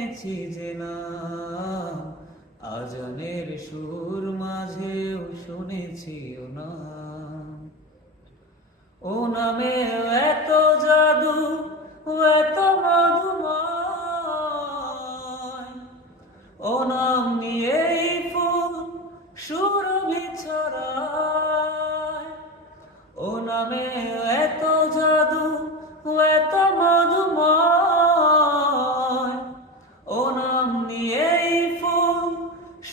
শুনেছি যে না, আজানের সুর মাঝেও শুনেছি ও না। ও নামে এত জাদু, এত মধুময়, ও নাম নিয়েই ফুল সুরভি ছড়ায়। ও নামে এত জাদু, এত মধুময়, ও নাম নিয়েই ফুল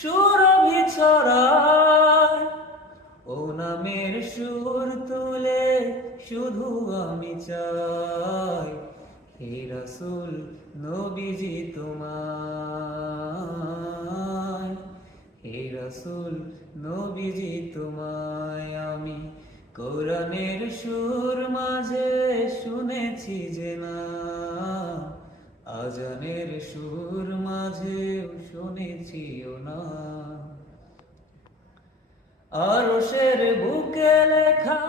সুরভি ছড়ায়। ও নামের সুর তুলে শুধু আমি চাই, হে রাসূল নবীজি তোমায়, হে রাসূল নবীজি তোমায় আমি কোরআনের সুর মাঝে শুনেছি যে না, আজানের সুর মাঝেও শুনেছি ও না। আরশের বুকে লেখা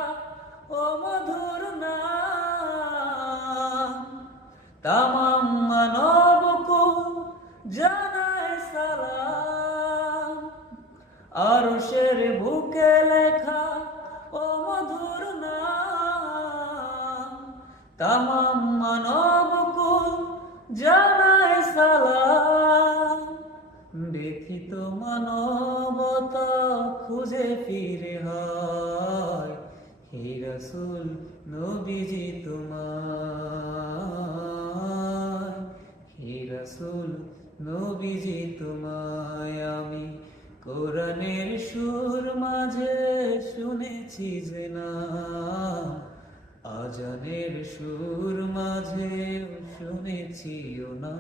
ও মধুর নাম, তামাম মানবকুল জানায় সালাম। আরশের বুকে লেখা ও মধুর নাম, তামাম মানবকুল জানায় সালাম। দেখি তো মানবতা খুঁজে ফিরে হয়, হে রাসূল নবীজি তোমায়, হে রাসূল নবীজি তোমায় আমি কোরআনের সুর মাঝে শুনেছি যে না, আজানের সুর মাঝে শুনেছি ও না।